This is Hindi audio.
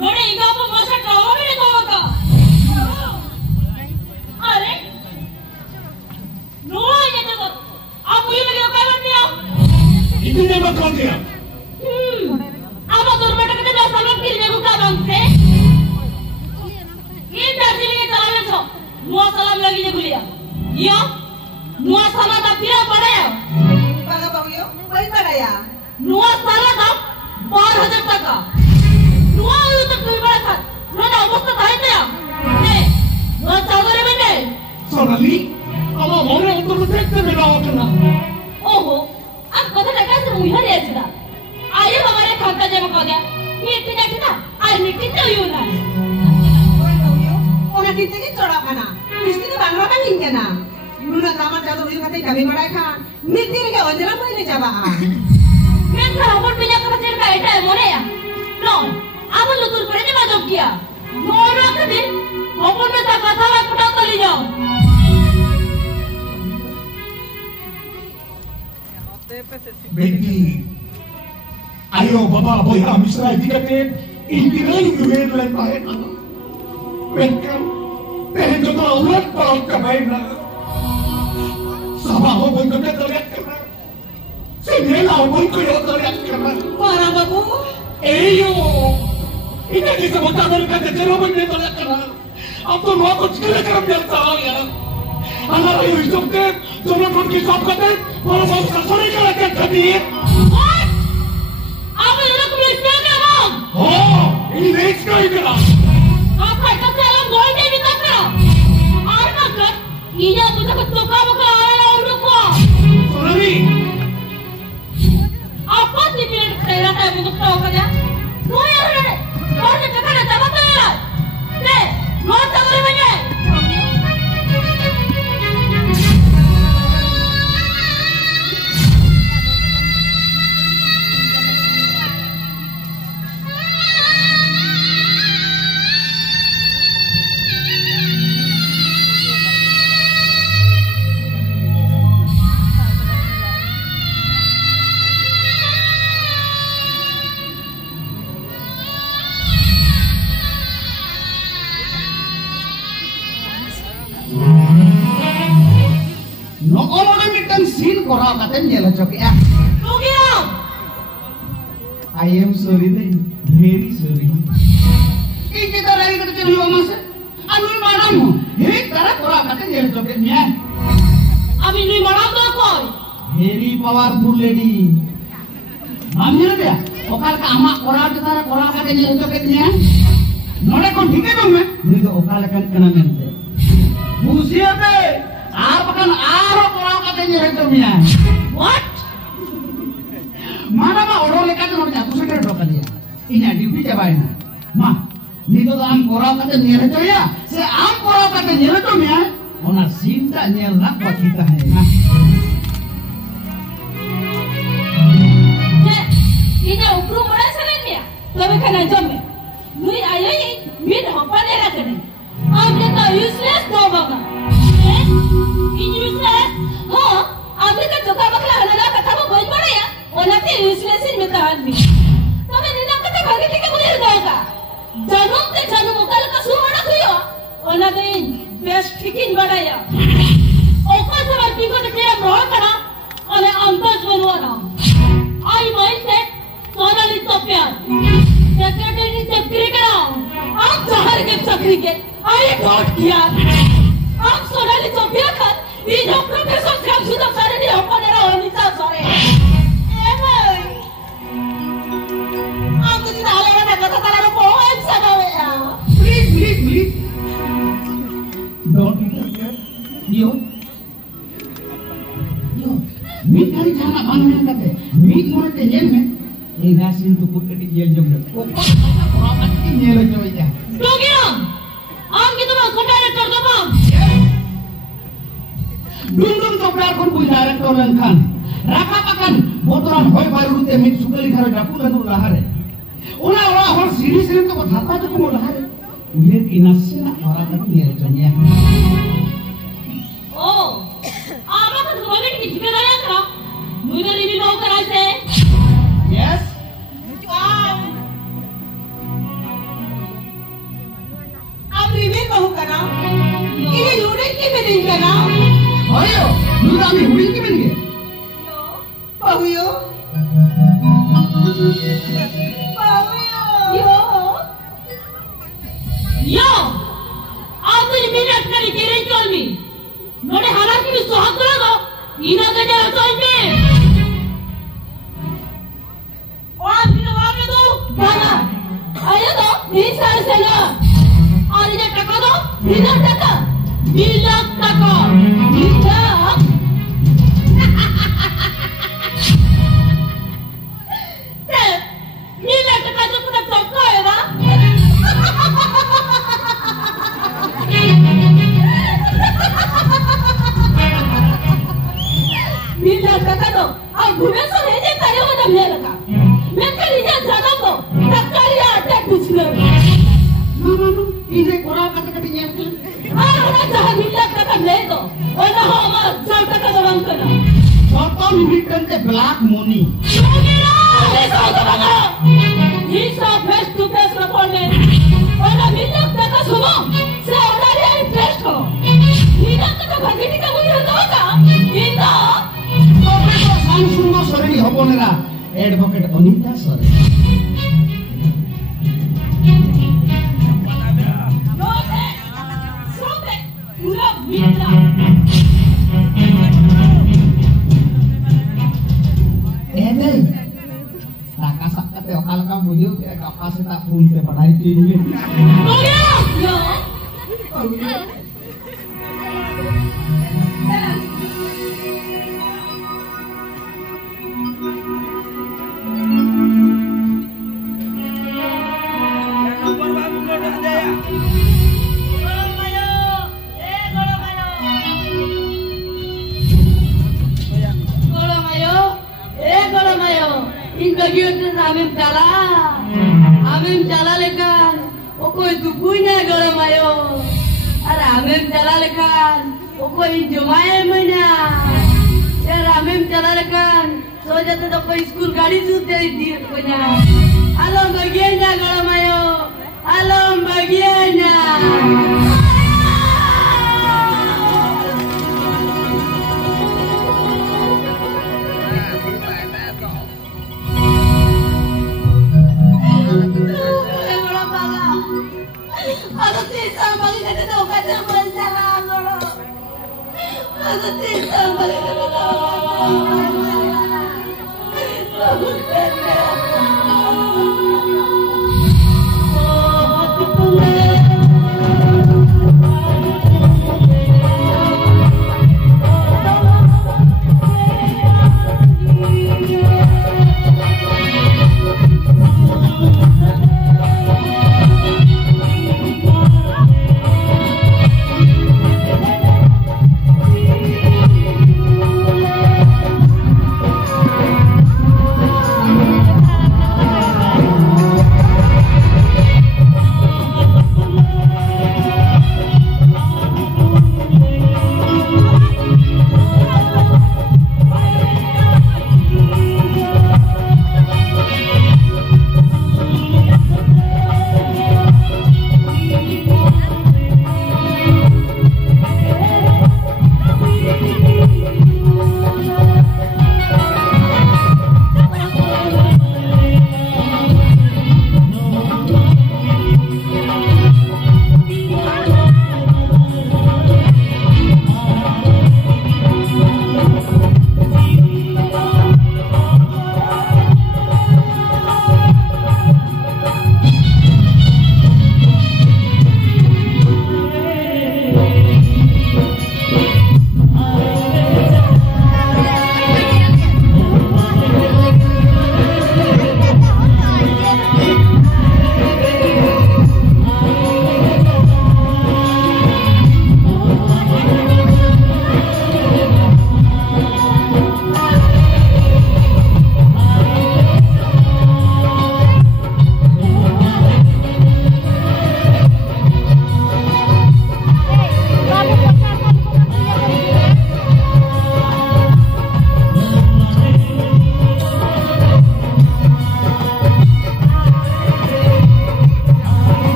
ನೋಡೆ ಈಗ ಒಬ್ಬ ಮೋಸ ಕವಮಿನ ಕವಕ ಅರೆ ನೋಡೆ ತಗೋ ಆ ಮುಯಿ ಬಗ್ಗೆ ಕಾವನ್ನಿಯ ಇದನ್ನೇ ಮಕ್ಕಳಿಯ ಆಮ ದುರ್ಮಟಕದ ಸಲಂ ಕಿರಿನೆಗು ಕಾವಂತೆ ಈ ದರ್ಜಿನಿಗೆ ಚಲಾವೆ छो नुआ सलाम लगी जे गुलिया यो नुआ सलाम दा पिया पड़ाया पागा बाबूयो वही पड़ाया नुआ सलाम दा 12,000 টাকা नुआ यू तो कोई बड़ा था नुआ अवस्था थाइते या ने नुआ चौधरी बने सोनाली अब हमरे उतर देखते मेरा होकना ओहो अब कथा लगा से मुइहा रे छदा आये हमारे खाता जमा को गया मिट्टी देखी ना आज मिट्टी तो यू ना ओना कितने चढ़ा खाना किसने तो बांगला का लिंगे ना नुना दामा जादू हुई खाते कभी बड़ा खा मिट्टी रे के वंजना कोई नहीं जाबा मैं तो हमर पिया का चेर का एटा है मोरे या नो अब लुतुर करे ने बाजब किया मोर रख दे हमर में ता कथा वा कुटा चली जाओ बेटी ayo baba boy misra dikatin intiray duwen lang tayo na welcome dahil joto ulat parang kamay na sama ko boy ko talaga ka sinela boy ko yo talaga ka para babu eyo ina di sa mata ka ka jero boy ne talaga ka ab to no kuch kile karam jalta ho yaar अगर ये इज्जते जो लोग उनकी शॉप करते वो बहुत ससुरी का लगता है अब ये लोग मिस में क्या मांग हो इन रेस का ही करा आप खाते से अलग गोल नहीं भी करना और ना कर ये मुझे कुछ तो काम का आया और रुको सोनाली आप 5 मिनट तेरा टाइम मुझे क्या होगा क्या वो यार ने और ने कहा ना जमा तो यार ले नो चले में गए Korang kata nyala cok ya. Lugiam. I am sorry deh, very sorry. Ini kita lagi kata cuma masa. Anu mana mu? Hei, cara korang kata nyala cok ya. Abi ni mana tu kau? Very powerful lady. Mamnya dia. Okal ka amak korang cara korang kata nyala cok ya. Nolak kon ठीक है तुम में? Ini तो okal kan kena nanti. Busia deh. Arpakan aro korang kata nyala cok ya. What? Mana mah orang lekat orang jatuh sekali dok dia. Ini duty jabai na. Mah, ni tu am korang kata nyala cok ya. Se am korang kata nyala cok ya. Ona cinta nyala buat kita hai. Ini ukru mana sahaja dia. Tapi kena jom. Nui ayah ini min hampa ni nak ni. Amne ka useless no baga. In useless? हाँ, आपने का जोका बकला हलाला कथा वो बोल पड़ा या? ओना के useless ही में कहान भी। तो मैंने ना कथा खाने के लिए मुझे जाएगा। जानूं ते जानूं मुकल का सुहाना खुयो। ओना के इन बेस्ट ठिकिन बड़ा या। ओका से बात बिको तो क्या रोल करा? ओने अंतज बनवाना। आई माइंड से सोनाली तो प्यार। सेक्रेटरी चक्री करा। आप जहर के चक्री के आये डॉट किया। आप सोनाली तो प्यार कर। ये जो प्रोफेसर ग्राम सुधा सारे ने अपन ने राव नीचा सारे एमआई आप तो नाले वाला कथा कला रो बहुत सगावे या Please. Don't interfere. Yo. Meet kali jangan bangun kata. Meet mana te jel में. ये राशन तो पुट के जेल जम ले. वो korang kata nyala cok ya. Lugiam आम की तुम उसको डायरेक्टर दो माम Dundum toplar kon bui director lan kan. Raka makan botoran hoy baru te mit sukali khara dapu la tu lahare. Una hor series to thata to ko lahare. Uye inasina ora ta nyala cok ya. ओ आमा का गवर्नमेंट की जिम्मेदारी करा मुझे रिव्यू नाउ कराए से Yes. kana. Ini udah kiberin kana. Ayo, lu kami huding ki benige. Pahuyo. Yo, aku ini minat kali kiri kolmi. Nore halat ini sohat dulu. Ina kerja atau ini? Orang ini apa tu? Mana? Ayo tu, bisa saja. Ada je taka tu? Bila taka? Bila taka? Bila? Bila taka tu pun tak taka ya dah? Bila kata tu, aku besok ni tanya mana bila kata. Mereka ni jangan tu, tak kaya tak kucing. Mama, ini korang kata-katanya tu. Orang jangan bila kata bila tu, orang hama jangan kata orang kena. Contoh militan te black money. Ini soal mana? Ini soal face to face appointment. Orang bila kata semua, seorang dia interest ko. Bila kata bagi ni kamu yang tahu tak? Ini. Sansunga Soreni Hoponera, Advocate Onita Soreni. Rakasak kate okal ka buju ke kapas tak pun te padai tin. Yo. Amem jala lekan, okoi dukunya garam ayo. Ara amem jala lekan, okoi jumai mana. Ara amem jala lekan, soja tu okoi school gadi sute di punya. Alam bagiannya garam ayo, alam bagiannya. Aku tidak balik ke tempat kerja berjalan. Aku tidak balik ke tempat.